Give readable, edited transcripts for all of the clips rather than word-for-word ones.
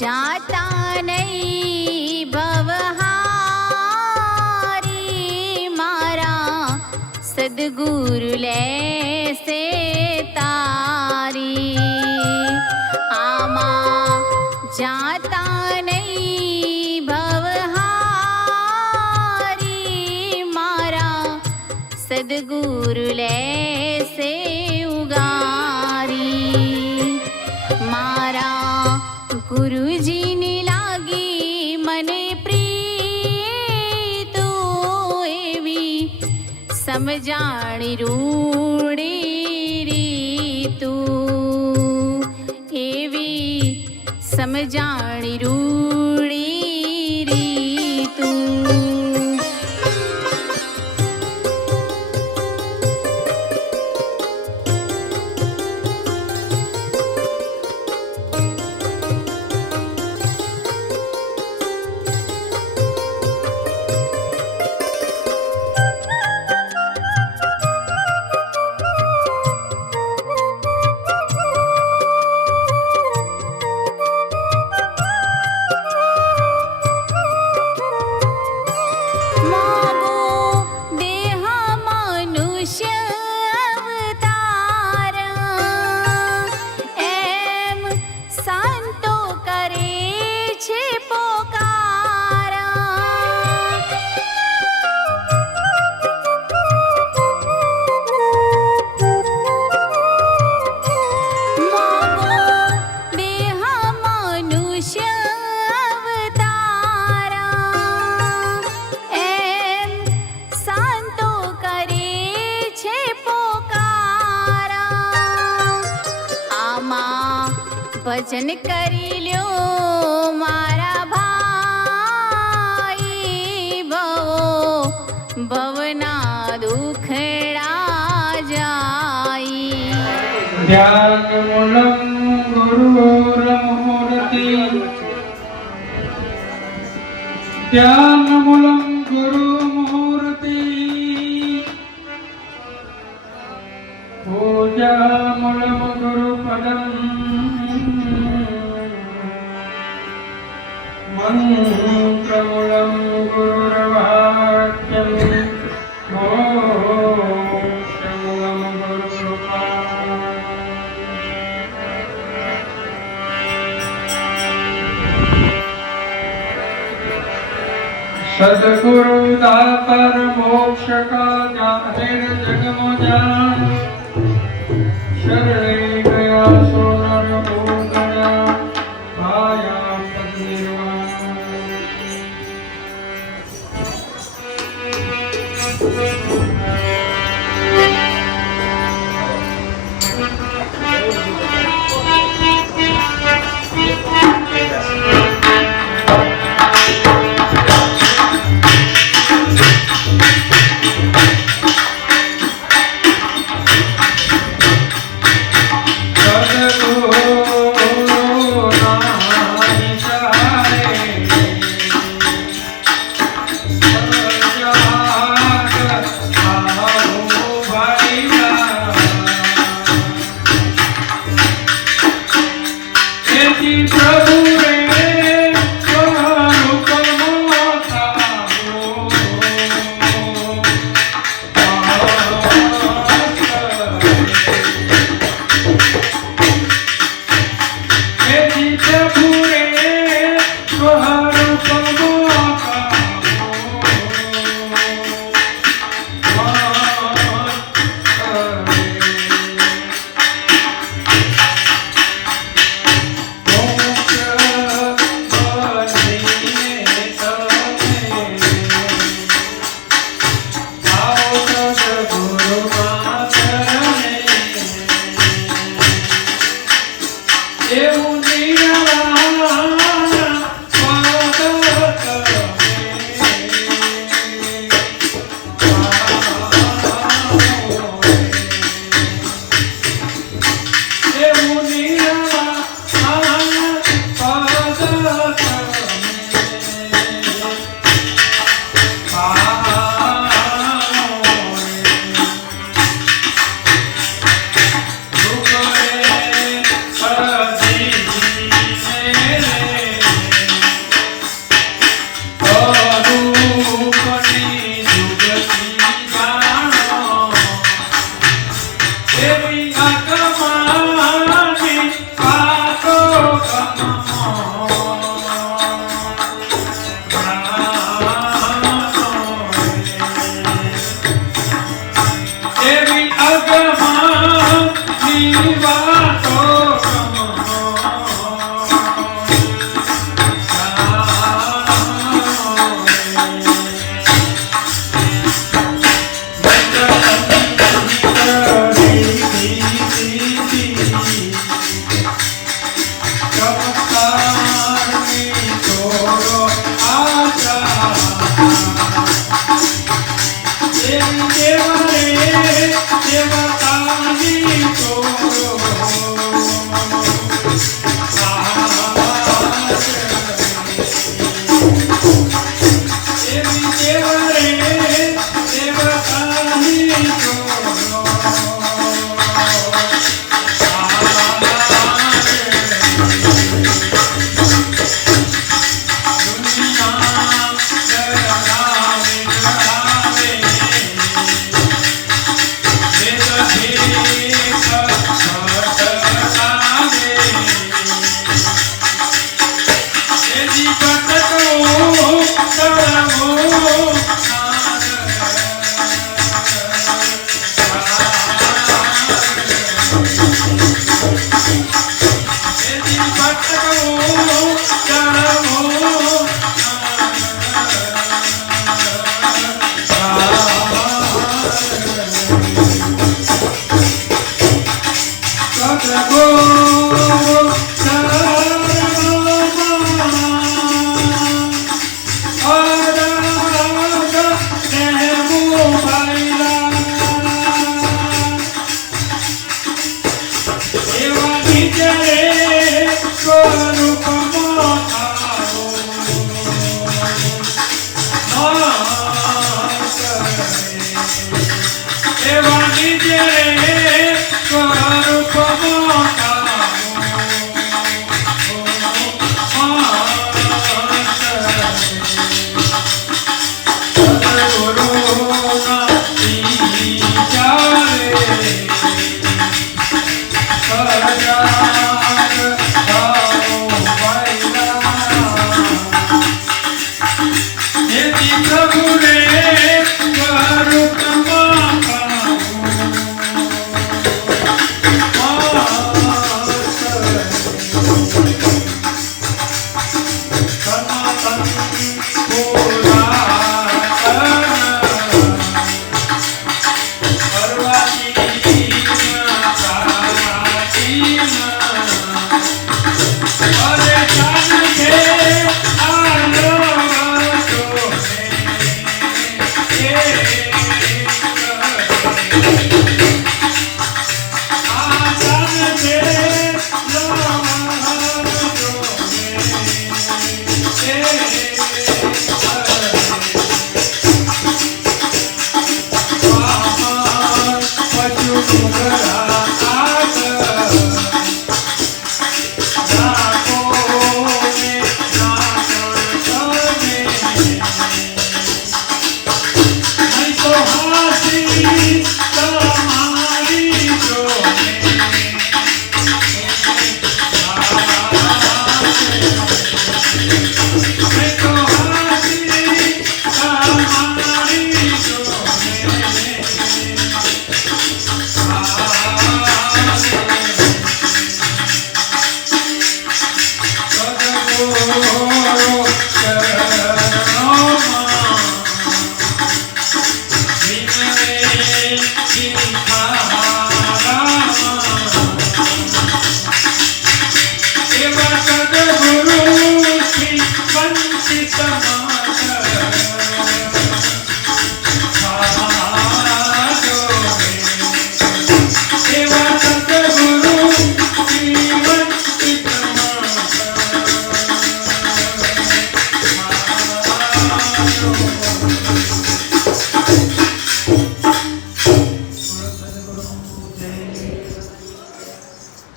जाता नहीं भवहारी मारा सदगुरु लेसे तारी आमा जाता नहीं भवहारी मारा सदगुरु लेसे उगारी मारा गुरुजी ने लागी मने प्रीत एवी समजाणी रूड़ी रीतु एवी समजाणी रूड़ी रीतु भजन करी ल्यो मारा भाई भवो भवना दुखड़ा जाई ध्यान मूलम गुरुर्मूर्ति ध्यान मूलम गुरुमूर्ति पूजा मूलम गुरुपदम मंत्रमूलम गुरुर्वाक्यम मोक्षमूलम गुरुकृपा सद्गुरु दातर मोक्ष का जाहिर जगम जान शरणे गया सोनर हो गया आया पद निर्वाण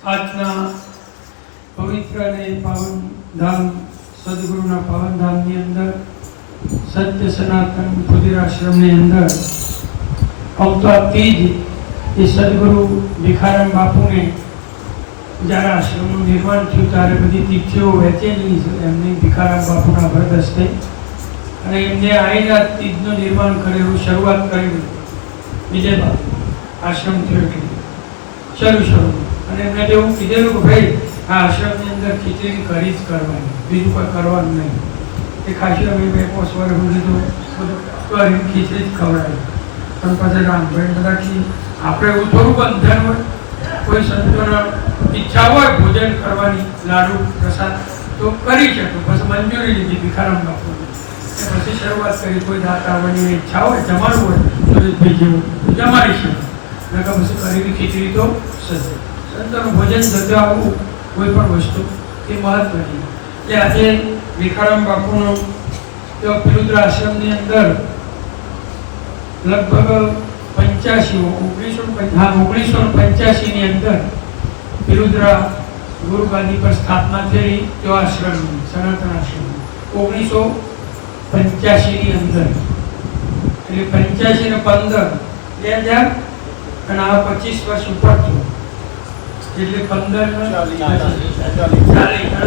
આજના પવિત્ર અને પાવન ધામ સદગુરુના પાવન ધામની અંદર સત્ય સનાતન રુદ્રાશ્રમની અંદર અવતારથી જ એ સદગુરુ ભીખારામ બાપુને જ્યારે આશ્રમનું નિર્માણ થયું ત્યારે બધી તિથિઓ વહેંચેલી છે એમની ભીખારામ બાપુના ભરત હસ્તે અને એમને આઈના તીજનું નિર્માણ કરેલું શરૂઆત કરેલું વિજય બાપુ આશ્રમ થયો શરૂ અને એમને એવું કીધેલું કે ભાઈ આ આશ્રમની અંદર ખીચડી કરી જ કરવાની, બીજું કોઈ કરવાનું નહીં. એ ખાસી અમે 2-5 વર્ષ સુધી તો બધું કરીને ખીચડી જ ખવડાવી. પણ પછી રામભાઈ બધા આપણે એવું થોડું બંધન હોય, કોઈ સંતોને ઈચ્છા હોય ભોજન કરવાની, લાડુ પ્રસાદ તો કરી શકે. પછી મંજૂરી લીધી ભિખારામ બાપુની, પછી શરૂઆત કરી. કોઈ દાતા આવવાની ઈચ્છા હોય, જમાડવું હોય સુરેશભાઈ જેવું જમાડી શકે. નકર પછી કરેલી ખીચડી તો સજ્જ. સંતોનું ભોજન સજાવવું કોઈ પણ વસ્તુ એ મહત્વની. એટલે આજે ભિખારામ બાપુનો પિલુદ્રા આશ્રમની અંદર લગભગ 1985 ની અંદર પિલુદ્રા ગુરુ ગાદી પર સ્થાપના થઈ. તે આશ્રમની સનાતન આશ્રમની 1985 ની અંદર, એટલે 85 ને 15 2000 અને આ 25 વર્ષ ઉપર થયું. એટલે 15 ને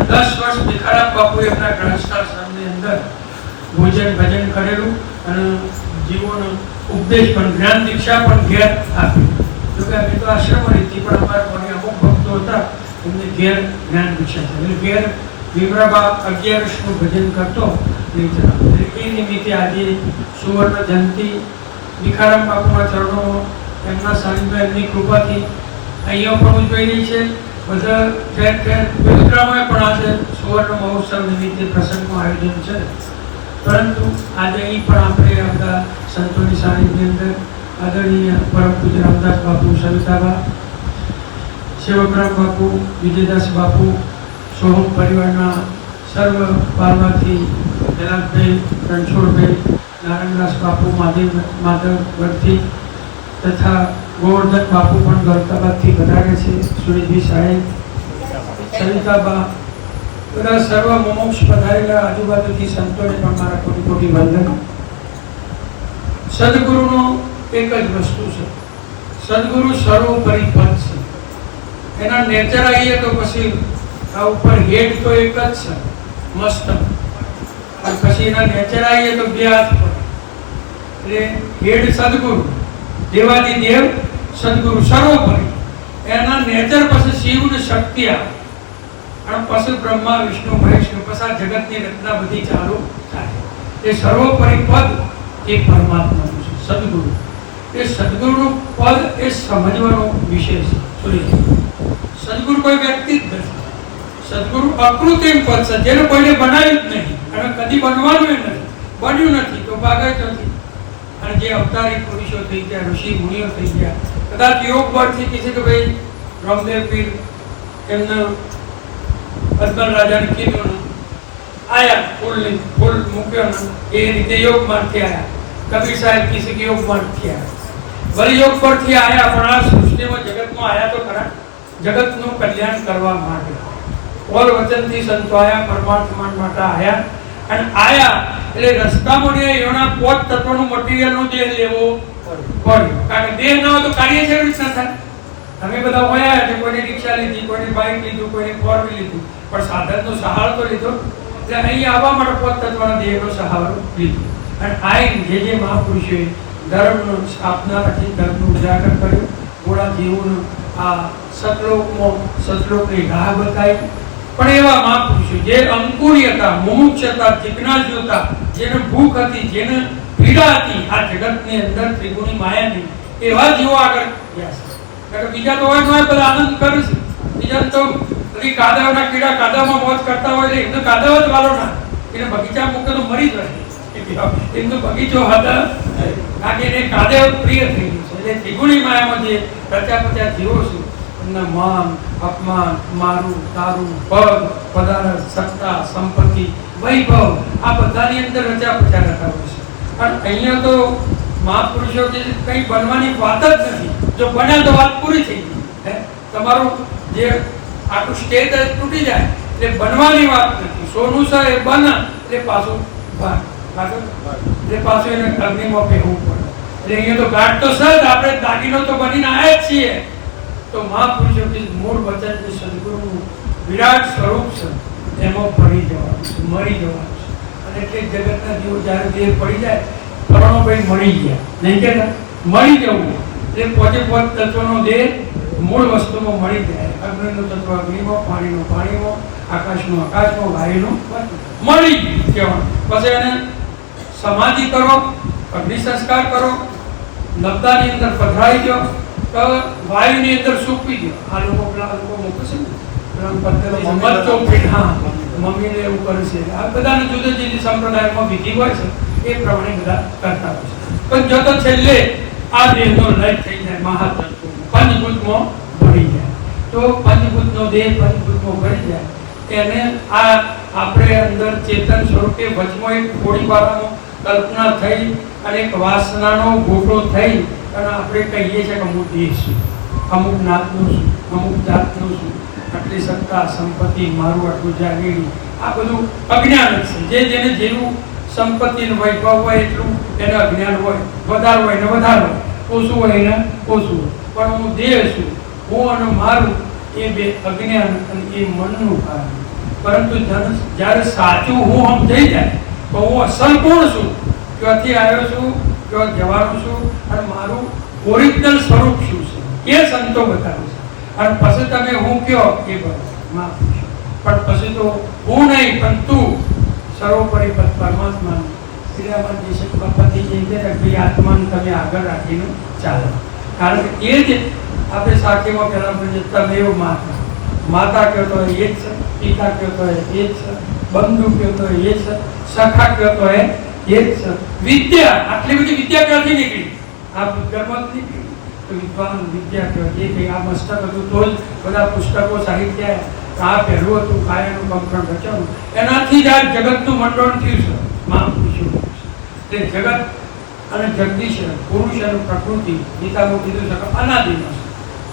10 વર્ષ ભિખારામ બાપુએ એમના ગ્રહસ્થાશ્રમની અંદર ભોજન ભજન કરેલું અને જીવોનો ઉપદેશ પણ, જ્ઞાન દીક્ષા પણ ઘેર આપી. જોકે અમે તો આશ્રમ હતી, પણ અમારા મને અમુક ભક્તો હતા એમને ઘેર જ્ઞાન દીક્ષા છે. એટલે ઘેર વિમરાબા 11નું ભજન કરતો નહીં જણાવ. એટલે એ નિમિત્તે આજે સુવર્ણ જયંતિ ભિખારામ બાપુના ચરણોમાં એમના સાનિધ્ય, એમની કૃપાથી અહીંયા પણ ઉજવાઈ રહી છે. બધા ઠેર ઠેર પિલુદ્રામાં પણ આજે સુવર્ણ મહોત્સવ નિમિત્તે પ્રસંગનું આયોજન છે. પરંતુ આજે અહીં પણ આપણે બધા સંતોની સાનિધ્યની અંદર આદરણીય પરમ પૂજ્ય રામદાસ બાપુ, સવિતાબા, સેવકરામ બાપુ, વિજયદાસ બાપુ, સોહમ પરિવારના સર્વ બાળમાંથી જલાલભાઈ, રણછોડભાઈ, નારાયણદાસ બાપુ, માધવગઢથી તથા ગોવર્ધન બાપુ પણ ગૌરતાબાદથી વધારે છે, સુરેશભાઈ સાહેબ, સવિતાબા, બધા સર્વ મોક્ષ પધારેલા આજુબાજુથી સંતોને પણ મારા કોટી કોટી વંદન. સદગુરુનો એક જ વસ્તુ છે, સદગુરુ સર્વોપરી પદ છે. એના નેચર આવીએ તો પછી આ ઉપર હેડ તો એક જ છે, મસ્તક, અને પછી એના નેચર આવીએ તો 2 હાથ પર. એટલે હેડ સદગુરુ, દેવાદિદેવ સદગુરુ સર્વોપરી. એના નેચર પછી શિવ ને શક્તિ આવે, અને પછી બ્રહ્મા, વિષ્ણુ, મહેશ, પછી આ જગતની રચના બધી ચાલુ થાય. એ સર્વોપરી પદ એ પરમાત્માનું છે, સદગુરુ. એ સદગુરુનું પદ એ સમજવાનો વિષય છે. સદગુરુ કોઈ વ્યક્તિ જ નથી. સદગુરુ અકૃત્રિમ પદ છે, જેને કોઈને બનાવ્યું જ નહીં અને કદી બનવાનું નથી, બન્યું નથી તો ભાગે જ નથી. અને જે અવતારી પુરુષો થઈ ગયા, ઋષિ મુનિઓ થઈ ગયા, કદાચ યોગ બળથી કહે છે કે ભાઈ રામદેવ પીર એમના અદબન રાજાને કીધું આયા, ફૂલ મૂક્યો ને એ રીતે યોગ માર્ગથી આયા. કબીર સાહેબ કિસે કે યોગ માર્ગથી આયા, ભલે યોગ પરથી આયા, પણ આ સૃષ્ટિમાં જગતમાં આયા તો ખરા, જગતનું કલ્યાણ કરવા માટે. ઓલ વચનથી સંતો આયા, પરમાર્થ માટે આયા. અને આયા એટલે રસ્તામાં એના 5 તત્વનું મટીરીયલનું દેહ લેવો પડ્યું. કારણ કે દેહ ન હોય તો કાર્ય કેવી રીતના થાય? તમે બધા હોય એટલે કોઈને રિક્ષા લીધી, કોઈને બાઇક લીધું, કોઈને 4 વ્હીલ લીધું, પણ સાધનનો સહારો તો લીધો. એટલે અહીં આવવા માટે 5 તત્વના દેહનો સહારો લીધો. અને આ જે મહાપુરુષોએ ધર્મનું સ્થાપના રાખી, ધર્મનું ઉજાગર કર્યું, ઘોડા જીવનું આ સતલોકની રાહ બતાવી. પણ એવા મહાપુરુષો જે અંકુરી હતા, મુમુક્ષ હતા, જિજ્ઞાસુ હતા, જેને ભૂખ હતી, જેને પીડા હતી આ જગતની અંદર ત્રિગુણી માયાની, એવા જીવો આગળ ગયા છે. બીજા તો હોય બધા આનંદ કરે છે, બીજા તો બધી કાદવના કીડા કાદવમાં મોજ કરતા હોય એટલે એમને કાદવ જ વાલો ના, એને બગીચા મૂકે તો મરી જ રહે. એમનો બગીચો હતા કારણ કે એને કાદવ પ્રિય થઈ ગયું છે. એટલે ત્રિગુણી માયામાં જે રચ્યા પચ્યા જીવો છે, એમના માન, અપમાન, મારું, તારું, પદ, પદાર્થ, સત્તા, સંપત્તિ, વૈભવ આ બધાની અંદર રચ્યા પચ્યા રહેતા હોય છે. અને અહીંયા તો મહાપુરુષો જે કંઈ બનવાની વાત જ નથી. જો બન્યા તો વાત પૂરી થઈ ગઈ. તમારું જે આખું સ્ટેજ તૂટી જાય એટલે બનવાની વાત નથી. સોનું છે એ બન એટલે પાછું એટલે પાછું એને અગ્નિમાં પહેરવું પડે. એટલે અહીંયા તો ગાંઠ તો સદ, આપણે દાગીનો તો બનીને આવ્યા જ છીએ. તો મહાપુરુષો મૂળ વચન જે સદગુરુનું વિરાટ સ્વરૂપ છે એમાં પડી જવાનું છે, મરી જવાનું છે. અને એટલે જગતના જીવો જ્યારે દેહ પડી જાય, પરણોભાઈ મળી ગયા નહીં કે મળી જવું એટલે 5 તત્વનો દેહ મૂળ વસ્તુમાં મળી જાય. અગ્નિનું તત્વ અગ્નિમાં, પાણીનું પાણીમાં, આકાશનું આકાશમાં, વાયુનું મળી ગયું કહેવાનું. પછી એને સમાધિ કરો, અગ્નિ સંસ્કાર કરો, નબદાની અંદર પધરાઈ ગયો તો વાયુની અંદર સૂકવી દો. આ લોકો પેલા લોકો મૂકે છે ને મમ્મીને એવું કરે છે. આ બધાને જુદી જુદી સંપ્રદાયમાં વિધિ હોય છે એ પ્રમાણે બધા કરતા હોય છે. પણ જો તો છેલ્લે આ દેહનો લય થઈ જાય, મહાતત્વ પંચભૂતમાં ભળી જાય, તો પંચભૂતનો દેહ પંચભૂતમાં ભળી જાય એને આ આપણે અંદર ચેતન સ્વરૂપે વચમાં એક થોડી વારમાં કલ્પના થઈ અને એક વાસનાનો ગોટો થઈ અને આપણે કહીએ છીએ કે હું દેહ છું, અમુક નાતનું છું, અમુક જાતનું છું, આટલી સત્તા સંપત્તિ મારું આટલું જાગીરી, આ બધું અજ્ઞાન જ છે. જેને જેવું સંપત્તિનું વૈભવ હોય એટલું એને અજ્ઞાન હોય, વધારે હોય ને વધારે હોય, ઓછું હોય ને ઓછું હોય. પણ હું દેહ છું, હું અને મારું એ બે અજ્ઞાન અને એ મનનું કારણ. પરંતુ જ્યારે સાચું હું સમજાઈ જાય તો હું અસલ કોણ છું, ક્યાંથી આવ્યો છું, ક્યાં જવાનું છું અને મારું ઓરિજિનલ સ્વરૂપ શું છે એ સંતો બતાવે છે. અને પછી તમે હું કયો એ બરાબર, પણ પછી તો હું નહીં પણ તું સર્વોપરી પરમાત્મા આત્માને તમે આગળ રાખીને ચાલો. કારણ કે એ જ આપણે સાખીમાં પહેલા તમે એવું માતા કહો તો એ જ છે, પિતા કહો તો એ જ છે, બંધુ કહો તો એ જ છે, સખા કહો તો એ જ છે. વિદ્યા, આટલી બધી વિદ્યા ક્યાંથી નીકળી? આ ભૂતકાળમાંથી નીકળી. તો વિદ્વાન વિદ્યા કહેવાય. એ આ મસ્તક હતું તો જ બધા પુસ્તકો સાહિત્ય આ પહેલું હતું કાયાનું કંકણ રચવાનું, એનાથી જ આ જગતનું મંડળ થયું છે. મહાપુરુષો તે જગત અને જગદીશ પુરુષ અને પ્રકૃતિ ગીતામાં કીધું છે કે અનાદિમાં છે.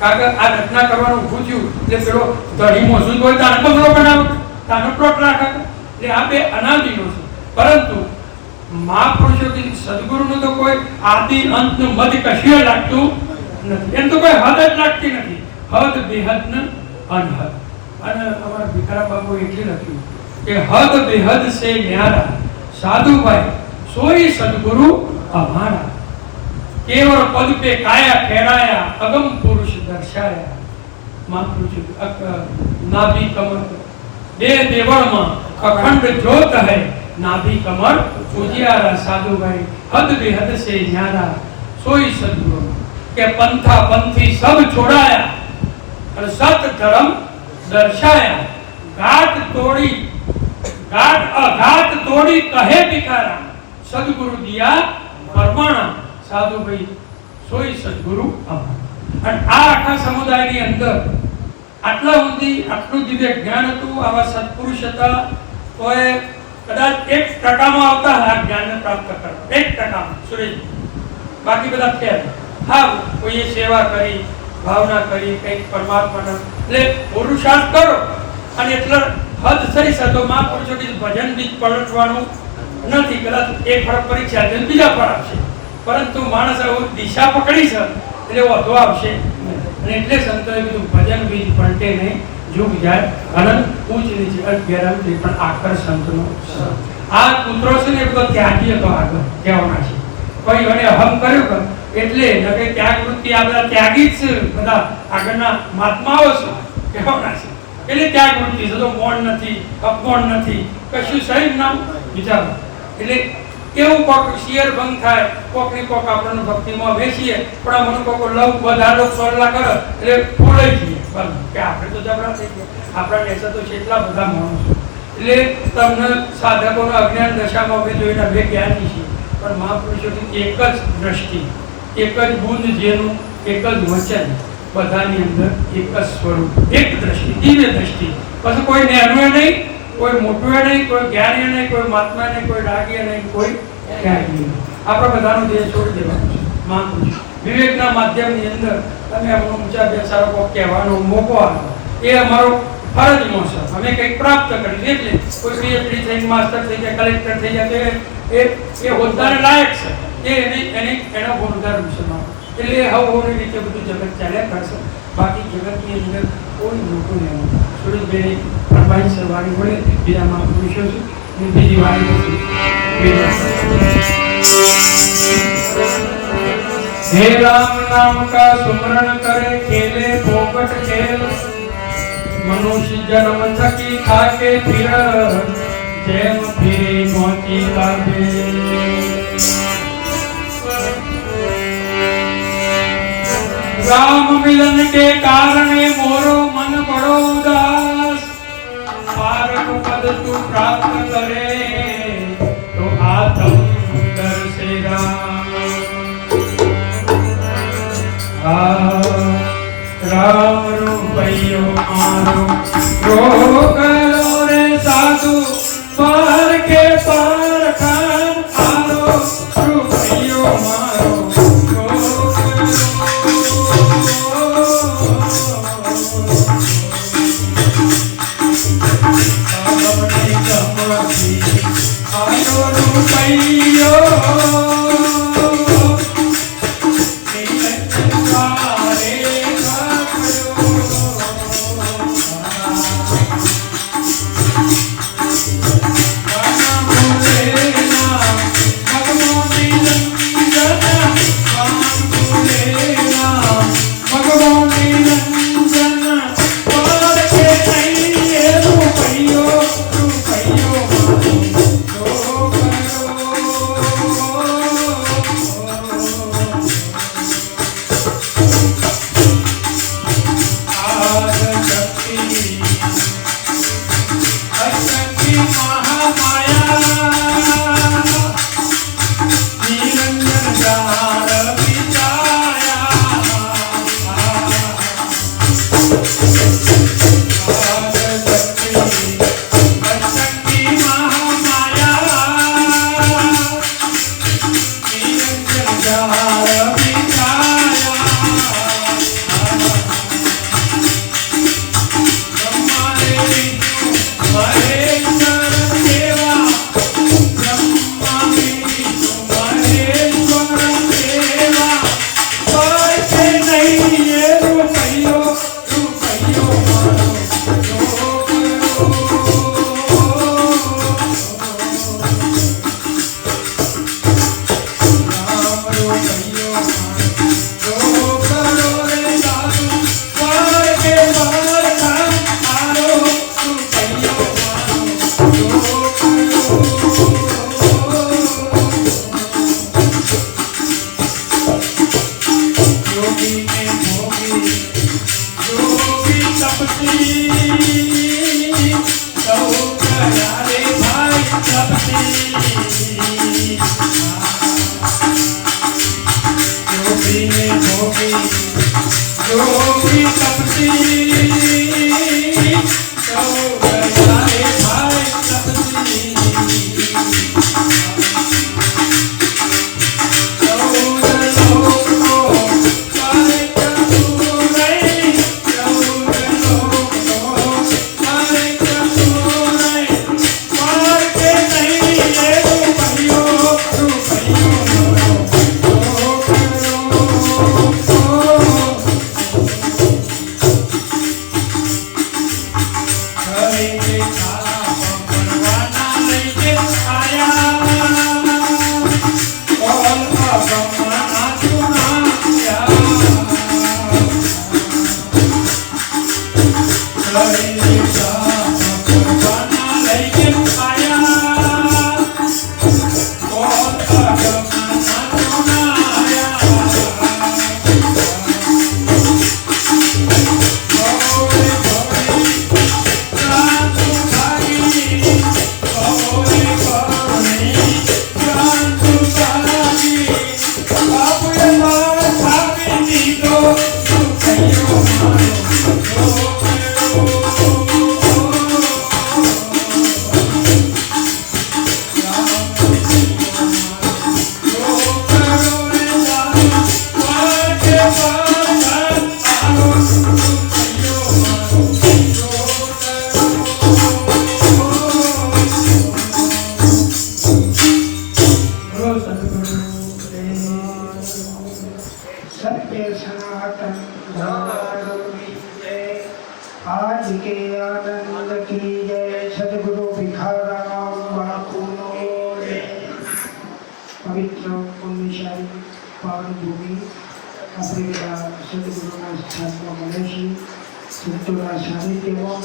કારણ કે આ રચના કરવાનું પૂછ્યું એટલે પેલો ધણી મોજૂદ હોય તાનો બંગલો બનાવો, તાનો પ્લોટ રાખે, એટલે આ બે અનાદિનો છે. પરંતુ મહાપુરુષો કે સદગુરુનું તો કોઈ આદિ અંતનું મધ કશું લાગતું નથી, એમ તો કોઈ હદ જ લાગતી નથી. હદ બેહદ ને અનહદ. અને અમારા ભીખારામ બાબુ એટલે લખ્યું કે હદ બેહદ સે ન્યારા સાધુભાઈ સોઈ સદગુરુ અમારા. કેવળ પદ પે કાયા ખેરાયા અગમ પુરુષ દર્શાયા. મહાપુરુષ નાભી કમર બે દેવળમાં અખંડ જ્યોત હૈ, નાભી કમર ઉજિયારા સાધુભાઈ હદ બેહદ સે ન્યારા સોઈ સદગુરુ. કે પંથા પંથી સબ છોડાયા અને સત ધર્મ દર્શાયા. ઘાટ અઘાટ તોડી કહે ભિખારા, સદગુરુ દિયા પરમાણા, સાધુભાઈ સોઈ સદગુરુ અમારા. અને આ આખા સમુદાયની અંદર આટલા સુધી આટલું દિવ્ય જ્ઞાન હતું, આવા સત્પુરુષ હતા, તો એ કદાચ 1% આવતા આ જ્ઞાનને પ્રાપ્ત કરવા, 1% સુરેશ, બાકી બધા થયા. હા, કોઈએ સેવા કરી, ભાવના કરી, કંઈક પરમાત્માના એટલે પુરુષાર્થ કરો અને એટલે હદ થઈ શકો. મહાપુરુષો કે ભજન બીજ પલટવાનું નથી, કદાચ એક ફરક પરીક્ષા છે બીજા ફળ આવશે, પરંતુ માણસ દિશા પકડી છે એટલે વધુ આવશે. અને એટલે સંતોએ કીધું ભજન બીજ પલટે નહીં, જુગ જાય અનંત ઊંચ નીચે અગેરમ પણ આકર સંતનો. આ કૂતરો છે ને એ બધો ત્યાગી હતો, આગળ કહેવાના છે. કોઈ એને અહમ કર્યો કર એટલે ન કે ત્યાગ વૃત્તિ આ બધા ત્યાગી જ બધા આગળના મહાત્માઓ છે કહેવાના છે. એટલે ત્યાગ વૃત્તિ છે, તો મોણ નથી, અપમોણ નથી, કશું સહી નામ વિચારો. એટલે એવું કોક શિયર ભંગ થાય, કોકની કોક આપણને ભક્તિમાં બેસીએ પણ આ મને કોક લવ વધારે લોક સોરલા કરે એટલે ફોડાઈ જઈએ કે આપણે તો જબરા થઈ ગયા. આપણા નેચર તો કેટલા બધા માણસો. એટલે તમને સાધકોના અજ્ઞાન દશામાં અમે જોઈને બે જ્ઞાની છીએ, પણ મહાપુરુષોની એક જ દ્રષ્ટિ, એક જ બુદ્ધ, જેનું એક જ વચન, બધાની અંદર એક જ સ્વરૂપ, એક દ્રષ્ટિ, દિવ્ય દ્રષ્ટિ. પછી કોઈ નેનું નહીં, કોઈ મોટું નહીં, કોઈ જ્ઞાની નહીં, કોઈ મહાત્મા નહીં, કોઈ રાગી નહીં, કોઈ ત્યાગી નહીં. આપણે બધાનો દેહ છોડી દેવાનો છે. મહાપુરુષ વિવેકના માધ્યમની અંદર તમે આપણો ઊંચા બેસાડો કોક કહેવાનો મોકો આપો, એ અમારો ફરજમાં છે. અમે કંઈક પ્રાપ્ત કરીશું એટલે કોઈ પીએચડી થઈને માસ્ટર થઈ જાય, કલેક્ટર થઈ જાય તો એ હોદ્દાને લાયક છે, એનો ગુણધર્મ છે. એટલે હવની રીતે બધું જગત ચાલ્યા કરશે. બાકી જગતની અંદર કોઈ મોટું નહીં. સુરેશભાઈ ફરમાઈ છે વાણી વડે બીજા મહાપુરુષો છે, બીજી વાણી નથી. हे राम नाम का सुमरण करे खेले पोपट खेल मनुष्य जन्म थकी थाके फिर जेम फिरे मोची लागे राम मिलन के कारणे मोरो मन बड़ो उदास पारक पद तू प्राप्त करे तो आत्म दर्शेगा राम रूपयो मारो रोग लो रे साधु पार के पार खान आरो रूपयो मारो आयो रूपयो आज के आनंद की जय। सदगुरु भिखाराम बापू पवित्र पुण्यशाली पावन भूमि આપણે બધા સદગુરુના સ્થાનમાં મળે છે, સંતોના સાનિધ્યમાં.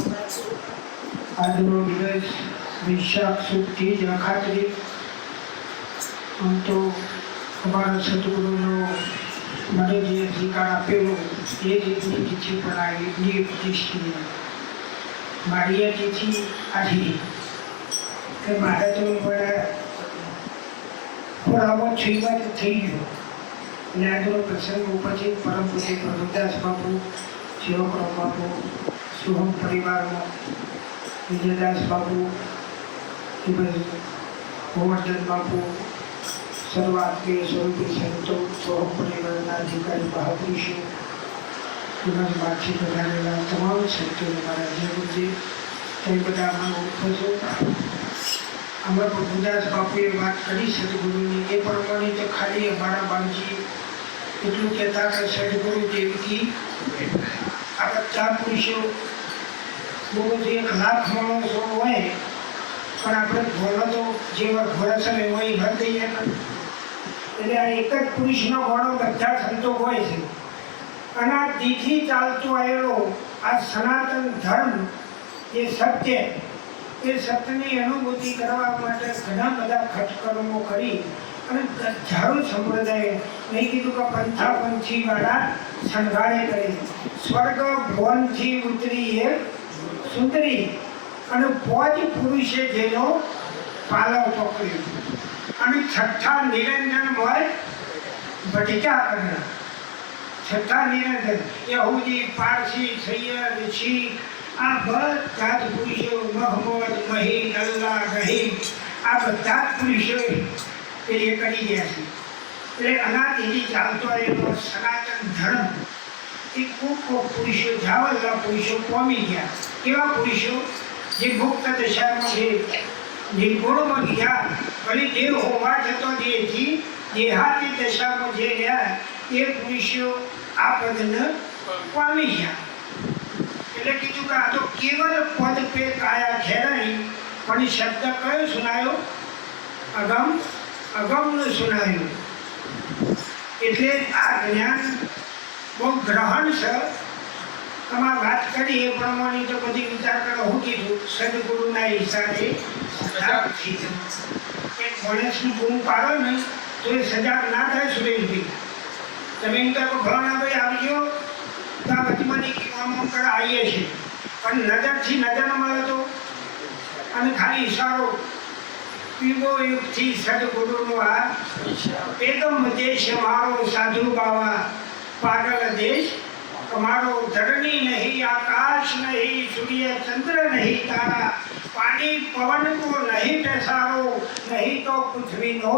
આજનો દિવસ વૈશાખ સુદ ત્રીજ અખાત્રી. આમ તો અમારા સદગુરુનો મને જે અધિકાર આપેલો એ રીતની તિથિ પણ આ ઇન્દ્રિય પ્રતિષ્ઠી મારી તિથિ આથી કે મારે તો પણ છીમાં થઈ ગયો. અને આજનો પ્રસંગ ઉપરથી પરમ પૂજ્ય પ્રભુદાસ બાપુ, શિવકરામ બાપુ, શુભમ પરિવારમાં વિજયદાસ બાપુ, ગોવર્ધન બાપુ, સર્વાત્મીય સ્વરૂપી સંતો, સોહમ પરિવારના અધિકારી બહાદુરશ્રીઓ, તેમજ માછી પ્રધાનેલા તમામ સંતોને મારા જય ગુરુજી. તે બધા આમાં ઓળખો છો. અમારા પ્રભુદાસ બાપુએ વાત કરી સદગુરુની, એ પ્રમાણે તો ખાલી અમારા બાપજી એટલું કહેતા કે સદગુરુ દેવકી આ બધા પુરુષો બહુ 1 લાખ માણસો હોય પણ આપણે ઘોડો તો જેવા ઘોડા છે એવા ભર દઈએ. એટલે આ એક જ પુરુષનો ઘોડો બધા સંતો હોય છે. અને આ દીથી ચાલતો આવેલો આ સનાતન ધર્મ એ સત્ય, એ સત્યની અનુભૂતિ કરવા માટે ઘણા બધા ખટકર્મો કરી અને હજારો સંપ્રદાય નહીં કીધું કે પંથાપંથી વાળા સંઘાડે કરે. સ્વર્ગ ભવનથી ઉતરી એ સુંદરી અને પોજ પુરુષે જેનો પાલવ પકડ્યો અને છઠ્ઠા નિરંજનમય ભટક્યા કર્યા. છઠ્ઠા નિરંજન યહૂદી, પારસી, સૈયદ, શીખ આ બધા જ પુરુષો, મહમ્મદ, મહીન, અલ્લાહ, રહીમ આ બધા જ પુરુષો એ કરી ગયા છે. એટલે અનાદિથી ચાલતો આવેલો સનાતન ધર્મ એ ખૂબ પુરુષો, જાવલ્લા પુરુષો પામી ગયા. કેવા પુરુષો? જે મુક્ત દશામાં છે, નિર્ગુણમાં ગયા, ભલે દેહ હોવા છતાં દેહથી દેહાતી દશામાં જે રહ્યા એ પુરુષો આ પદને પામી ગયા. એટલે કીધું કે આ તો કેવલ પદ પે કાયા ખેરાઈ, પણ શબ્દ કયો સુનાયો? અગમ, અગમનો સુનાયો. એટલે આ જ્ઞાન બહુ ગ્રહણ છે. તમારે વાત કરી એ પ્રમાણે તો બધી વિચાર કરો. હું કીધું સદગુરુના હિસાબે સજાગ થઈ જવું. એક ગણેશની બૂમ પાડો ને તો એ સજાગ ના થાય. સુરેશભાઈ તમે એમ કહો ફલાણા ભાઈ આવજો તો આ બધી આમ કરે આવીએ છીએ, પણ નજરથી નજર મળે તો અને ખાલી ઈશારો પીવો યુગથી સદગુરુનો આ એકમ દેશ મારો સાધુ બાવા પાગલ દેશ તમારો. ધરણી નહીં, આકાશ નહીં, સૂર્ય ચંદ્ર નહીં, તારા પાણી પવન કો નહીં ટસારો, નહીં તો પૃથ્વીનો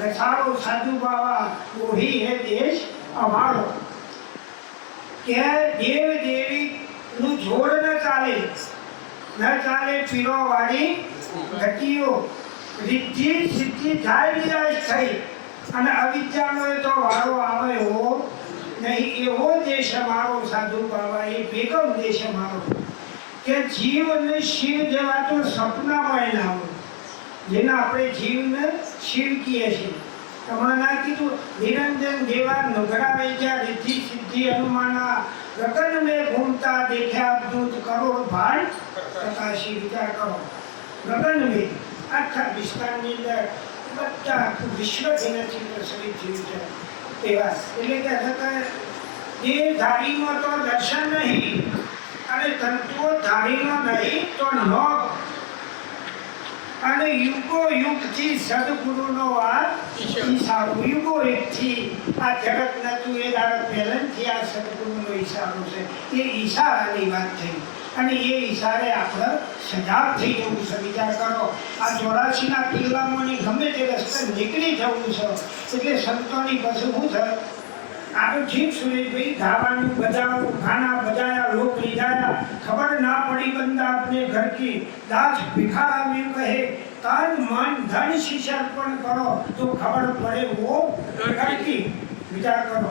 રસારો. સાધુ બાવા વહી હે દેશ અમારો. કે દેવ દેવી નું જોડ ન ચાલે, ન ચાલે પીરો વાળી ગતિઓ. રિદ્ધિ સિદ્ધિ થાય નિરાશ થઈ અને અવિદ્યાનો તો વારો આવે હો નહીં. એવો દેશ અમારો સાધુ બાબા, એ બેગમ દેશ અમારો. કે જીવ અને શિવ જેવા તો સપનામાં ના હોય, જેના આપણે જીવને શિવ કહીએ છીએ. હમણાં ના કીધું નિરંજન જેવા નગરા રહી ગયા, રિદ્ધિ સિદ્ધિ હનુમાના ગગન મેં ઘૂમતા દેખ્યા દૂત કરોડ ભાડ પ્રકાશી. વિચાર કરો, ગગન મેં આખા વિસ્તારની અંદર બધા આખું વિશ્વ જેનાથી પ્રસરિત થયું છે એવા. એટલે કે દેહધારીમાં તો દર્શન નહીં અને તંતુઓ ધારીમાં નહીં તો ન. અને યુગો યુગથી સદગુરુનો આ ઈશારો, યુગો યુગથી આ જગત નતું એ દાડો પહેલાંથી આ સદગુરુનો ઈશારો છે. એ ઈશારાની વાત થઈ અને એ ઈશારે આપણે સજાગ થઈ જવું છે. વિચાર કરો, આ 84ના કિલ્લામાંની ગમે તે રસ્તે નીકળી જવું છે. એટલે સંતોની પાસે શું છે? આપણે ઠીક સુરેશભાઈ ગાવાનું બજાવું, ગાના બજાયા, લોક લીધાયા, ખબર ના પડી બંદા अपने घर की दास भिखारा में कहे तन मन धन शिष्य अर्पण करो तो खबर पड़े वो घर की. विचार करो,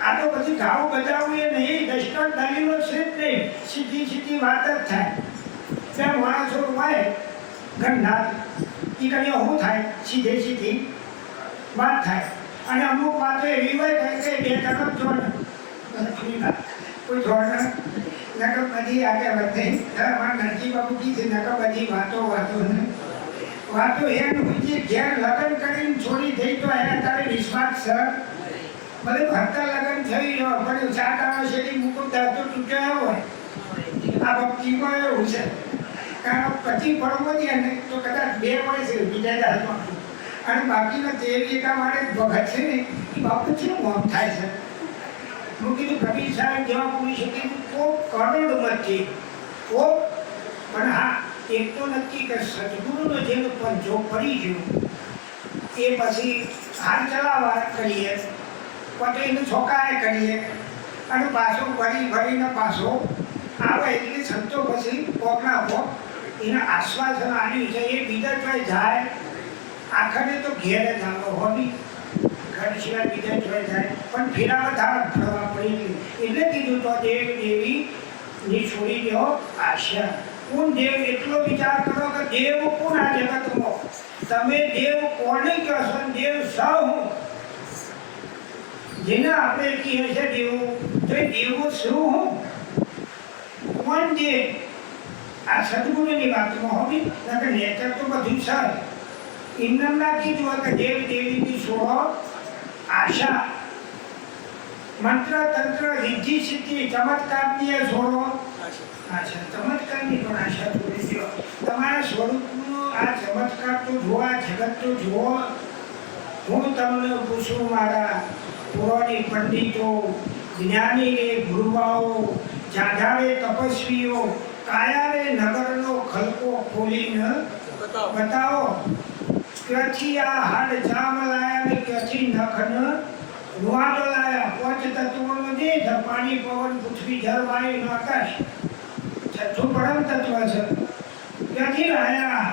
આ તો પછી ગાવું બજાવું એ નહીં, દશકર દલીલો છે જ નહીં, સીધી સીધી વાત જ થાય. ત્યાં માણસો હોય ગંધાત એ કરીએ શું થાય? સીધે સીધી વાત થાય. અને અમુક વાતો એવી હોય કે બે તરફ જોડ કોઈ જોડ નકર બધી આગળ વધે મારા નરજી બાબુ કીધું નકર બધી વાતો એમ જે ઘેર લગ્ન કરીને છોડી થઈ તો એના તારે વિશ્વાસ છે ભલે ભરતા લગ્ન થઈ રહ્યો પણ 7 વર્ષ સુધી મુકુટ દાતો તૂટ્યો હોય આ ભક્તિમાં એવું છે કારણ પછી પડવો છે ને તો કદાચ 2 વર્ષ બીજા દાદમાં અને બાકીના 13 માટે ભગત છે ને એ બાબત છે મોમ થાય છે હું કીધું કબીર સાહેબ જેવા પુરુષો કીધું ખૂબ કરોડમાંથી ખૂબ પણ હા એક તો નક્કી કે સદગુરુનો જેનો પંજો પડી ગયો એ પછી હાથ ચલાવવા કરીએ પછી એનું છોકાએ કરીએ અને પાછો ભરીને પાછો આવે એટલે સંતો પછી પોકના પોક એને આશ્વાસન આવ્યું છે એ બીજા જોઈ જાય આખરે તો ઘેર જ આવો હોવી ઘર સિવાય બીજા જોઈ જાય પણ ફેરાવા ધારા ફરવા પડી એટલે કીધું તો દેવ દેવી ની છોડી દો આશા કોણ દેવ એટલો વિચાર કરો કે દેવ કોણ આ જગતમાં તમે દેવ કોને કહો છો દેવ સૌ જેને આપણે કહીએ છીએ દેવો તો એ દેવો શું હું કોણ દેવ આ સદગુરુની વાતમાં હોવી નકર નેચર તો બધું છે એમને ના કીધું કે દેવ દેવીની છોડો આશા મંત્ર તંત્ર રિદ્ધિ સિદ્ધિ ચમત્કારની છોડો આશા ચમત્કારની પણ આશા છોડી દો તમારા સ્વરૂપનો આ ચમત્કાર તો જોવા જગત તો જુઓ હું તમને પૂછું મારા પુરાણી પંડિતો જ્ઞાની રે ગુરુવાઓ જાધારે તપસ્વીઓ કાયા રે નગરનો ખલકો ખોલીને બતાવો ક્યાંથી આ હાડ જામ લાયા ને ક્યાંથી નખને રૂવાટો લાયા 5 તત્વોનો દેહ પાણી પવન પૃથ્વી જળ વાયુ નો આકાશ છઠ્ઠું પરમ તત્વ છે ક્યાંથી લાયા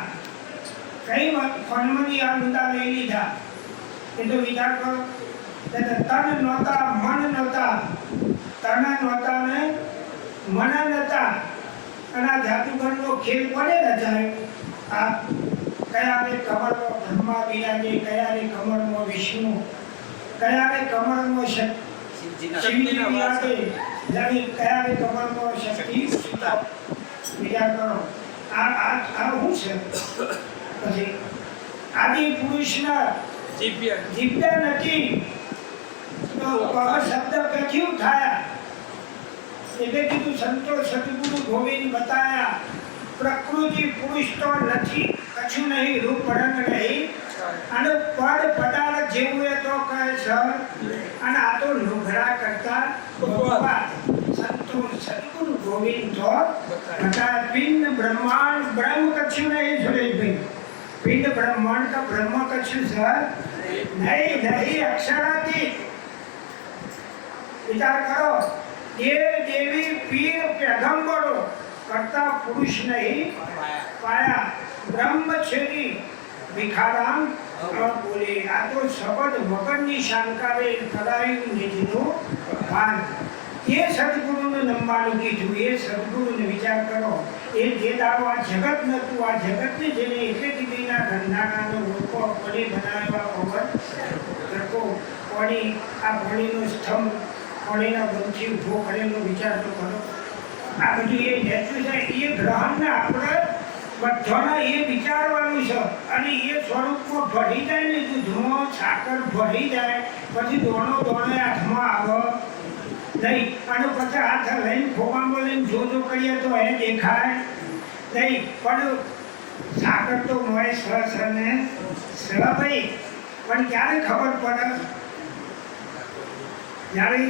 કઈ ફનમની આ મુદ્દા લઈ લીધા એ તો વિચાર કરો તન નહોતા મન નહોતા તન નહોતા ને મન નહોતા અને આ જાદુગરનો ખેલ કોને રચાયો આ કયા રે કમરમાં બ્રહ્મા બિરાજે કયા રે કમરમાં વિષ્ણુ કયા રે કમરમાં શિવજી બિરાજે જાણે કયા રે કમરમાં શક્તિ સુતા વિચાર કરો આ શું છે પછી આદિ પુરુષના દિવ્ય નથી તો શબ્દ ક્યાંથી ઉઠાયા એટલે કીધું સંતો સદગુરુ ગોવિંદ બતાયા પ્રકૃતિ પુરુષ તો નથી કશું નહીં રૂપ રંગ નહીં અને પડ પદાર્થ જેવું એ તો કહે છે અને આ તો લુગડા કરતા સંતો સદગુરુ ગોવિંદ તો બતાયા પિંડ બ્રહ્માંડ બ્રહ્મ કશું નહીં સુરેશભાઈ પિંડ બ્રહ્માંડ का ब्रह्म कछु सर नहीं अक्षरातीत विचार करो देव देवी पीर पैगंबरो करता पुरुष नहीं पाया ब्रह्मचरी भिखाराम और बोले आ तो शब्द वगરની શાંકારે કરાયું નિજનું ભાન એ સદગુરુને નમવાનું કીધું એ સદગુરુને વિચાર કરો એ જે દાડો આ જગત નતું આ જગતને જેને એટલે દીદીના ધંધાનાનો લોકો પડી બનાવ્યા પવન તરકો પડી આ ભણીનો સ્તંભ પડીના બંથી ઊભો કરેલો વિચાર તો કરો આ બધું એ નેચું છે એ ગ્રહણને આપણે બધાના એ વિચારવાનું છે અને એ સ્વરૂપમાં ભળી જાય ને દૂધમાં સાકર ભળી જાય પછી દોણો હાથમાં આવે નહીં અને પછી હાથ લઈને ખોબામાં લઈને જો કરીએ તો એ દેખાય નહીં પણ સાકર તો મળે સરસ ને ભાઈ પણ ક્યારે ખબર પડે જ્યારે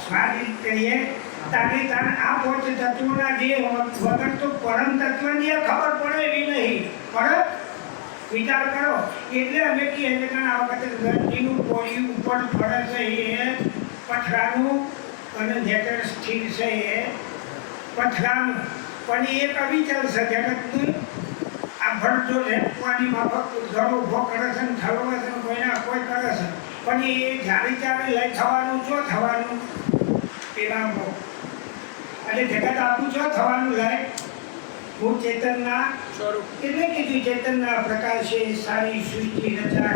સ્વાદ કરીએ તારે આ 5 તત્વોના જે વગર તો પરમ તત્વની ખબર પડે એવી નહીં પણ વિચાર કરો એટલે અમે કહીએ કે આ વખતે ગંદકીનું પોળિયું ઉપર ફરે છે એ પથરાનું અને જેટર સ્થિર છે એ પથરાનું પણ એક અવિચલ છે જગતનું આ ભરતો રેપવાની માફક ઘર ઊભો કરે છે ને ઠલવે છે કોઈના કોઈ કરે છે પણ એ જ્યારે લઈ થવાનું છો થવાનું પેલામાં એટલે જગત આપું છો થવાનું લાય હું ચેતનના સ્વરૂપ એટલે કીધું ચેતનના પ્રકાશે સારી સૃષ્ટિ રચાય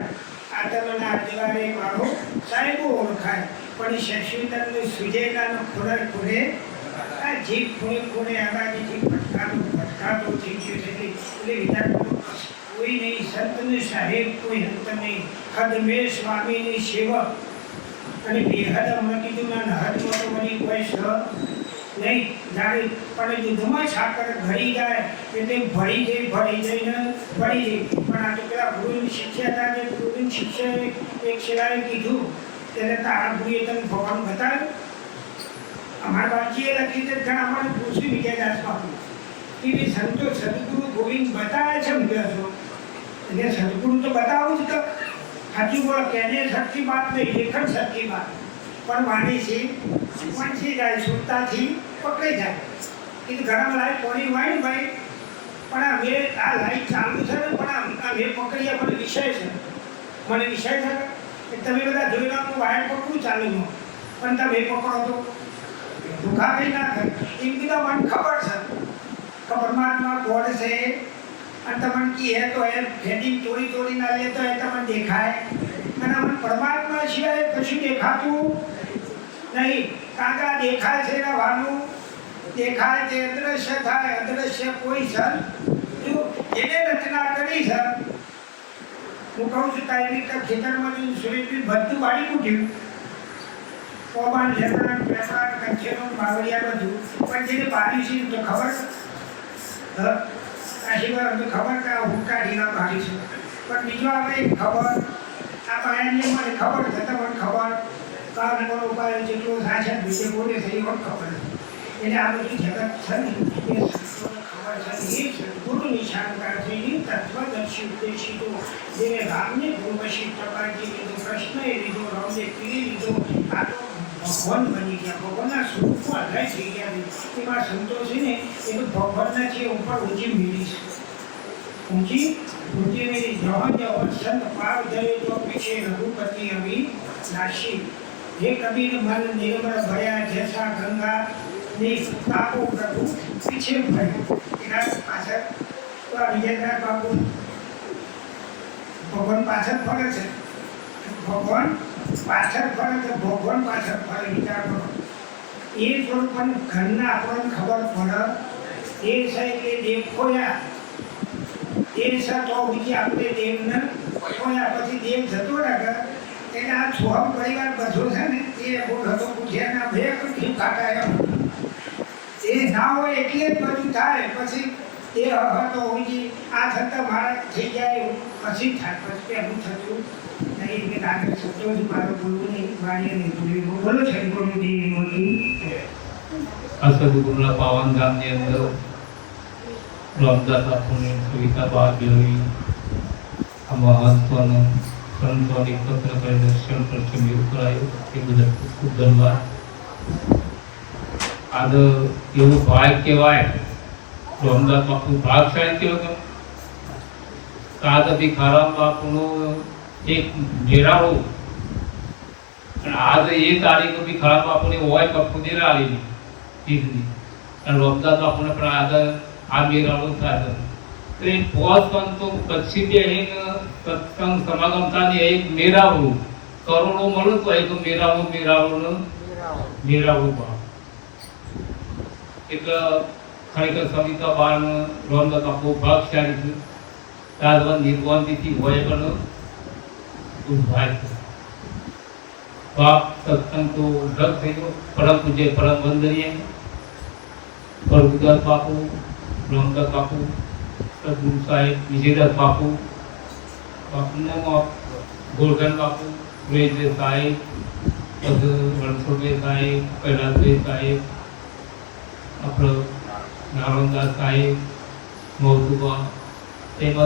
આતરના દિવારે મારો સાહેબો ઓળખાય પણ શશિધરને સુજેલાનો ખોરે ખોરે આ જીભ ખૂણે ખૂણે આગાડીથી ફટકાતો થઈ ગયો છે એટલે વિચાર કોઈ નહીં સંતને સાહેબ કોઈ અંત નહીં હદ મેં સ્વામીની સેવક અને બેહદ હમણાં કીધું ના હદમાં તો વળી કોઈ સહ નહીં જાણે પણ દૂધમાં સાકર ભરી જાય એટલે ભરી જઈને ભરી જઈ પણ આ તો પેલા ગુરુની શિક્ષા હતા ને ગુરુની શિક્ષાએ એક શિલાએ કીધું ત્યારે તારા ગુરુએ તને ભગવાન બતાવ્યું અમારા બાજીએ લખી છે ઘણા અમારે પૂછ્યું વિજયદાસમાં કે સંતો સદગુરુ ગોવિંદ બતાવે છે મૂક્યા છો એટલે સદગુરુ તો બતાવું જ તો સાચી બોલો કહેને શક્તિ બાત નહીં લેખન શક્તિ બાત પણ વાણી છે વંચી જાય સુરતાથી પકડી જાય એ ગરમ લાઈટ પોણી વાય ભાઈ પણ હવે આ લાઈટ ચાલુ છે ને પણ આ મેં પકડી મને વિષય છે મને વિષય છે કે તમે બધા જોઈ લો તો વાયર પકડવું ચાલુ પણ તમે પકડો તો દુખા કંઈ ના થાય એમ કીધા મને ખબર છે કે પરમાત્મા કોણ છે અને તમને કહે તો એમ ફેટી તોડી ના લે તો એ તમને દેખાય અને મને પરમાત્મા સિવાય કશું દેખાતું નહીં કારણ કે આ દેખાય છે એના વાનું દેખાય તે અદ્રશ્ય થાય અદ્રશ્ય કોઈ છે એને રચના કરી છે હું કહું છું તારી ખેતરમાં સુરેશભાઈ બધું વાળી મૂક્યું કોબાન લેપડાન પેપડાન કંચેનો બાવળિયા બધું પણ જેને પાડ્યું છે તો ખબર આશીર્વાદ તો ખબર કે હું કાઢીના પાડી છે પણ બીજો આપણે ખબર આ પાયાની મને ખબર છતાં પણ ખબર કાળ કોનો ઉપાય જેટલો સાચા બીજે બોલે છે એ પણ ખબર એટલે આ બધું જગત છે ને એ ખબર છે એ સદગુરુ નિશાનકાર છે એ તત્વદર્શી ઉપદેશી તો જેને રામને ગુરુવશી પ્રકારજી લીધો કૃષ્ણએ લીધો રામને પીરી લીધો આ તો ભગવાન બની ગયા ભગવાનના સ્વરૂપમાં અલગ થઈ ગયા એમાં સંતોષ છે ને એ તો ભગવાનના છે ઉપર ઊંચી મેળી છે ઊંચી મેળી જहाँ जहाँ संत पार धरे तो पीछे रघुपति अभी नाशी हे कबीर मन निर्मल भया जैसा गंगा ने तापो प्रभु पीछे भरे इना पाछળ તો આ વિજયનાથ બાપુ ભગવાન પાછળ ફરે છે ભગવાન પાછળ ફરે વિચાર કરો એ થોડું ઘરના આપણને ખબર પડે એ છે કે દેખોયા એ છે તો બીજી આપણે દેવને ખોયા પછી દેવ જતો રહે એટલે આ છોહમ પરિવાર બધો છે ને એ હતો પૂછ્યાના બે કંઠી કાઢાય એ ના હોય એટલે જ બધું થાય પછી એ હતો બીજી આ થતાં મારા થઈ જાય પછી થાય પછી પહેલું થતું નહીં કે આગળ શબ્દો જ મારો બોલવું નહીં વાણીએ નહીં બોલવું બોલો છે ગુરુદેવ મોટી સદગુરુના પાવન ધામની અંદર રામદાસ બાપુની સુવિધા બહાર ગઈ આ મહત્વનું સંતોની પત્ર કરી દર્શન પ્રથમ એવું કરાયું એ બધા ખૂબ ધન્યવાદ આજ એવું ભાગ કહેવાય રામદાસ બાપુ ભાગશાળી કહેવાય આજ ભીખારામ બાપુનું એક જેરાવું અને આજ એ તારીખ ભીખારામ બાપુની હોય બાપુ જેરાલી તીજની અને રામદાસ બાપુને પણ આગળ આ મેળાવડું થાય તો એ પોસ તો પછી બે સત્સંગ સમાગમ થાય એક મેળાવડું કરોડો મળું તો એક મેળાવડું ભાવ એટલે ખરેખર સવિતા બાન રામદાસ બાપુ ભાગશાળી છે તાજવાન નિર્વાણથી હોય પણ ઉદ્ભાય છે બાપ સત્સંગ તો ઢગ થઈ ગયો પરમ પૂજ્ય પરમ વંદનીય પ્રભુદાસ બાપુ રામદાસ બાપુ સદગુરુ સાહેબ વિજયદાસ બાપુ ગોરધન બાપુ વેદે સાહેબ રણછોડભાઈ સાહેબ કૈલાસભાઈ સાહેબ આપણો નારોદાસ સાહેબ મૌતુબા તેમજ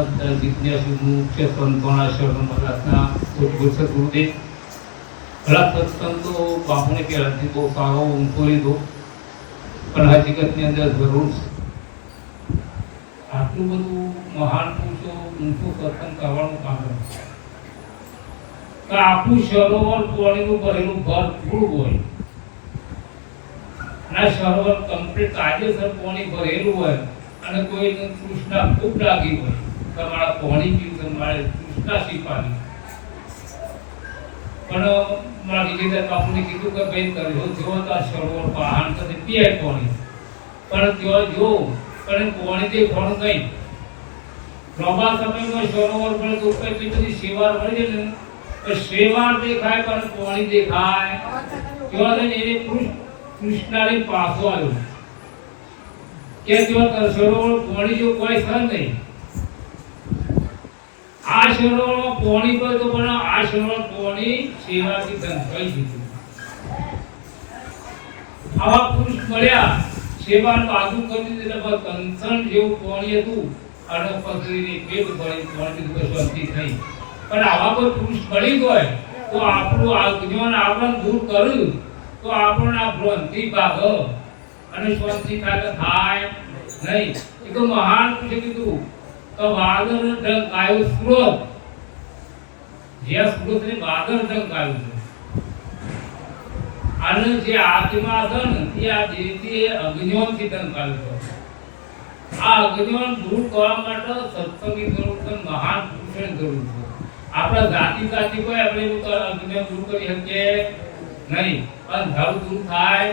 જિજ્ઞાસુ મુખ્ય સંતોના શરણ મહારાજના ઉદ્ભુત ગુરુદેવ ઘણા સત્સંગ તો બાપુને પહેલાંથી બહુ સારો ઊંચો લીધો પણ હકીકતની અંદર જરૂર છે આટલું બધું મહાન પુરુષો ઊંચું સત્સંગ કરવાનું કામ છે આખું સરોવર પાણીનું ભરેલું ભરપૂર હોય અને સરોવર કમ્પ્લીટ કાયદેસર પાણી ભરેલું હોય અને કોઈને તૃષ્ણા ખૂબ લાગી હોય તમારા પાણી પીવું તમારે તૃષ્ણા શીખવાની પણ મારા વિજયદાસ બાપુને કીધું કે ભાઈ કર્યો જો તો આ સરોવર પહાણ તો પીએ પાણી પણ ત્યાં જો પણ પાણી તે ઘણું નહીં લાંબા સમયમાં સરોવર પર તો કઈ બધી સેવા મળી જાય ને તો સેવા દેખાય પણ પાણી દેખાય ત્યાં એને કૃષ્ણાને પાછો આવ્યો કે ત્યાં સરોવર પાણી જો કોઈ સર નહીં આ સરોવરમાં પાણી પર તો પણ આ સરોવર પાણી સેવાથી ધનભાઈ દીધું આવા પુરુષ મળ્યા સેવાનું આગુ કરી દીધું એટલે કંસણ જેવું પાણી હતું અને પથરીની પેટ ભરી પાણી દીધું શાંતિ થઈ પણ આવા કોઈ પુરુષ મળી ગયો તો આપણું આ જ્ઞાન આવરણ દૂર કર્યું તો આપણને આ ભ્રાંતિ ભાગ અને શાંતિ થાય નહીં એ તો મહાન પુરુષે કીધું તો વાદર ઢંકાયો સ્ત્રોત જે સ્ત્રોતને વાદર ઢંકાયું છે અને જે આત્મા છે ને તે આ દેહથી અજ્ઞાનથી ઢંકાયું છે આ અજ્ઞાન દૂર કરવા માટે સત્સંગની જરૂર છે મહાન પુરુષની જરૂર છે આપણા જાતિ કોઈ આપણે એવું અજ્ઞાન દૂર કરી શકીએ નહીં પણ ધર્મ દૂર થાય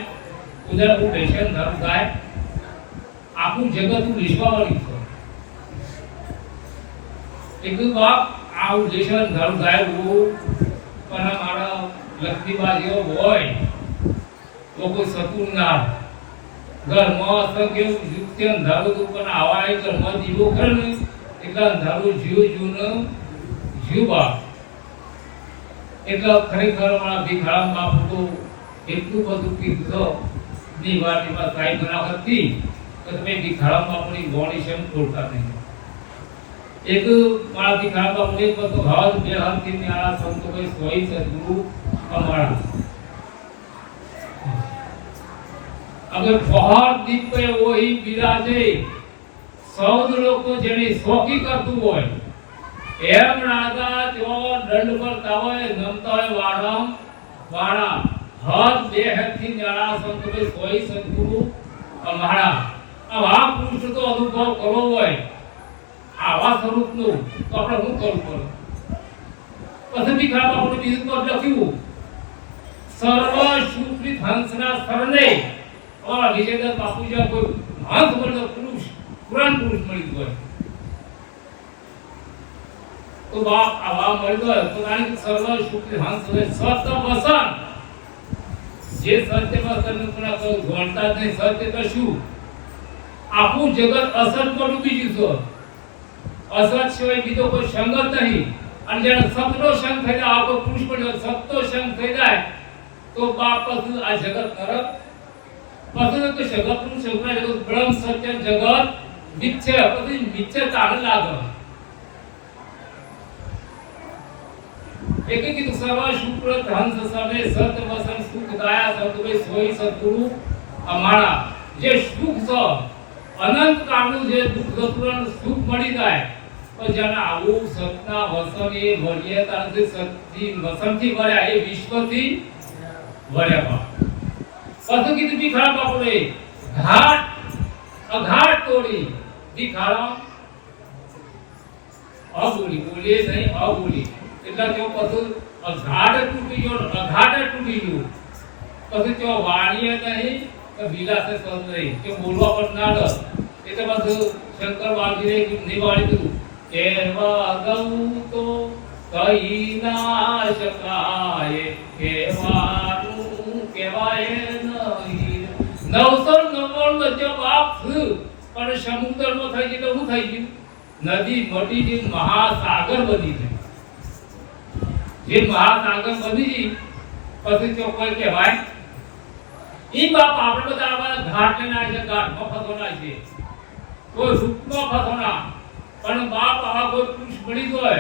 ઉદરનું દેશન ધર્મ થાય આખું જગત વિશ્વાવાળી છે એક બાપ આ ઉદ્દેશન ધર્મ ગાયવું પણ મારા લક્ષ્મીબા જેવો હોય તો કોઈ સતુર ના ઘરમાં અસંખ્ય યુક્તિ અંધારું તો પણ આવા ઘરમાં દીવો કરે ને એટલે અંધારું જીવ બાપ એટલે ખરેખર મારા ભીખારામ બાપુ તો એટલું બધું કીધું ની વાતમાં કાંઈ બનાવતી તો તમે ભીખારામ બાપુની ગોળી છે ખોલતા નહીં એક મારા ભીખારામ બાપુ એક તો હાથ બે હાથથી ન્યારા સંતો કોઈ સોઈ સદગુરુ અમારા અગર બહાર દીપ पे वही બિરાજે સૌદ લોકો જેની શોકી કરતું હોય એમ રાજા જો દંડ કરતા હોય નમતા હોય વાણા હાથ બે હાથથી ન્યારા સંતો કોઈ સોઈ સદગુરુ અમારા આવા પુરુષ તો અનુભવ કરવો હોય આવા સ્વરૂપનું તો આપણે શું કરવું પડે પછી ભીખારામ બાપુને બીજું પદ લખ્યું સર્વ સુકૃત હંસના શરણે और विजयदास बापू जी कोई हंस वर्ग पुरुष पुराण पुरुष मળી ગયો તો બાપ આવા મળી ગયો તો આની સર્વ સુકૃત હંસ સત્ય વસન જે સત્ય વસન નું કોઈ ગણતા નહીં સત્ય તો શું આખું જગત અસત પર ડૂબી ગયું છે અસત સિવાય બીજો કોઈ સંગત નહીં અને જ્યારે સતનો સંગ થઈ જાય આખો પુરુષ પણ સતનો સંગ થઈ જાય તો બાપ પછી આ જગત નરક પછી તો જગતનું સગુણા જગત બ્રહ્મ સત્ય જગત મિથ્ય પછી મિથ્ય તાળ લાગે એક કીધું સર્વ શુક્ર હંસ સમે સત વસન સુખ દાયા સદવે સોઈ સદગુરુ અમારા જે સુખ છે અનંત કાળનું જે દુઃખ દુઃખનું સુખ મળી જાય તો જેને આવું સતના વસન એ વરિયતાથી સતથી વસનથી ભર્યા એ વિશ્વથી ભર્યા પછી કીધું ભીખારામ બાપુએ અઘાટ તોડી ભીખારામ અબોલી બોલે નહીં અબોલી એટલે જો પછી અઘાટ તૂટી ગયો પછી જો વાણીએ નહીં તો વિલાસે સદ નહીં કે બોલવા પર ના ડર એટલે બધું શંકર બાપજીને નિવાળી દીધું કહેવા ગૌ તો કઈ ના શકાય કહેવાનું કહેવાય નહીં 999 જો બાપ પણ સમુદ્રમાં થઈ ગયું તો શું થઈ ગયું નદી મોટી જે મહાસાગર બની ગઈ જે મહાસાગર બની ગઈ પછી તો કોઈ કહેવાય ઈ બાપ આપણે બધા આવા ઘાટ ના છે ઘાટમાં ફસોના છે કોઈ રૂપમાં ફસોના પણ બાપ આવા કોઈ પુરુષ મળી ગયો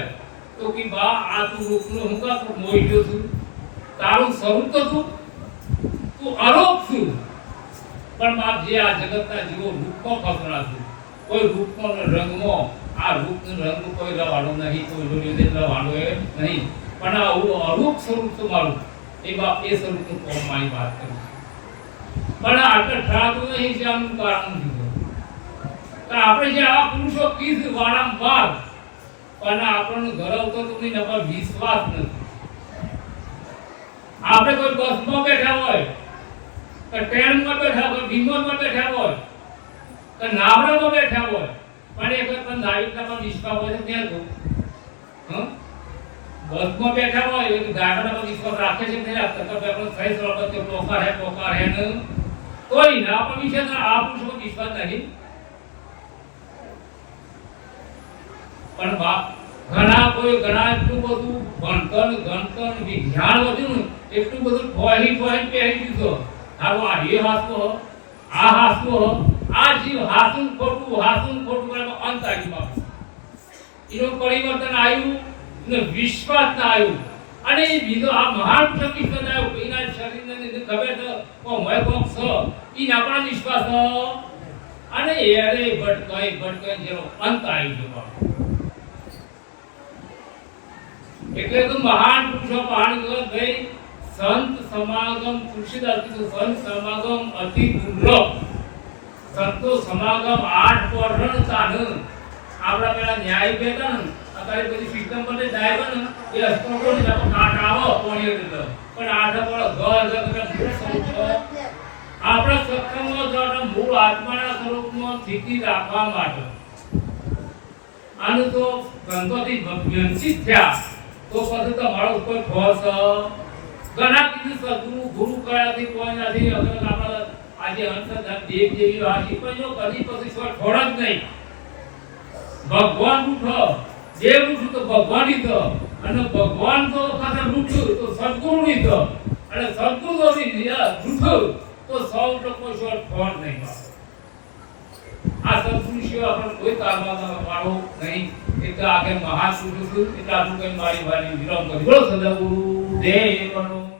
તો કે બા આ તું રૂપનો હું કા તું મોઈ ગયો છું તારું સ્વરૂપ તો તું અરૂપ છું પણ બાપ જે આ જગતના જીવો રૂપમાં ફસોના છે કોઈ રૂપમાં રંગમાં આ રૂપનો રંગ કોઈ રવાડો નહીં કોઈ જોડે રવાડો નહીં પણ આ અરૂપ સ્વરૂપ તો મારું એ બાપ એ સ્વરૂપનું કોમ મારી વાત કરું પણ આટલે ઠરાતું નહીં છે આનું કારણ દીધું તો આપણે જે આ પુરુષો કીધું વારંવાર પણ આપણને ગરવ તો નહીં નકર વિશ્વાસ નથી આપણે કોઈ બસમાં બેઠા હોય કે ટ્રેનમાં બેઠા હોય વિમાનમાં બેઠા હોય કે નાવડામાં બેઠા હોય પણ એક પણ નાવિકના પર વિશ્વાસ હોય તો ત્યાં તો બસમાં બેઠા હોય એ ગાડાના પર વિશ્વાસ રાખે છે નહીં રાખતા તો આપણે સહી સલામત પોકાર હે ને કોઈ ના આપણા વિશે આ પુરુષો વિશ્વાસ નહીં પણ ઘણા એટલું બધું ભણતર વિજ્ઞાન વધ્યું ને એટલું બધું પહેરી પહેરી દીધો હારું આ એ હાસવો આ હાસવો આ જીવ હાસું ખોટું કરે અંત આવી બાપુ એનું પરિવર્તન આવ્યું ને વિશ્વાસ ના આવ્યું અને એ બીજો આ મહાન વિશ્વાસ આવ્યો એના શરીરને ખબર છે મોય કોક છે એ આપણા વિશ્વાસ અને એરે ભટકાઈ જેનો અંત આવી ગયો બાપુ એટલે તો મહાન પુરુષો મહાન ભાઈ સંત સમાગમ તુલસીદાસ કીધું સંત સમાગમ અતિ દુર્લભ સંતો સમાગમ 8 પર્ણ તાન આપણા પેલા ન્યાય બેઠા ને અત્યારે બધી સિસ્ટમ પર ડાયવા ને એ અસ્તરો ને આપણે કાટ આવો કોણીએ દીધો પણ આઠ પર ઘર આપણા સત્સંગમાં જવાના મૂળ આત્માના સ્વરૂપમાં સ્થિતિ રાખવા માટે આનું તો ગ્રંથોથી વંચિત થયા તો પછી તમારો ઉપર ફોસ ઘણા કીધું સદગુરુ ગુરુ કયાથી કોઈ નથી અગર આપણે આજે અંતર્ધાન દેવ જેવી વાસી પણ જો કદી પછી થોડ જ નહીં ભગવાન ઉઠો દેવ ઉઠું તો ભગવાન તો અને ભગવાન તો ખાતર રૂઠું તો સદગુરુ તો અને સદગુરુ તો રૂઠું તો સૌ લોકો શોર ફોડ નહીં આ સદગુરુ શિવાય આપણે કોઈ કારવામાં પાડો નહીં એટલે આગળ મહાન પુરુષ એટલે આટલું કઈ મારી વિરામ કરી બોલો સદગુરુ દેવનો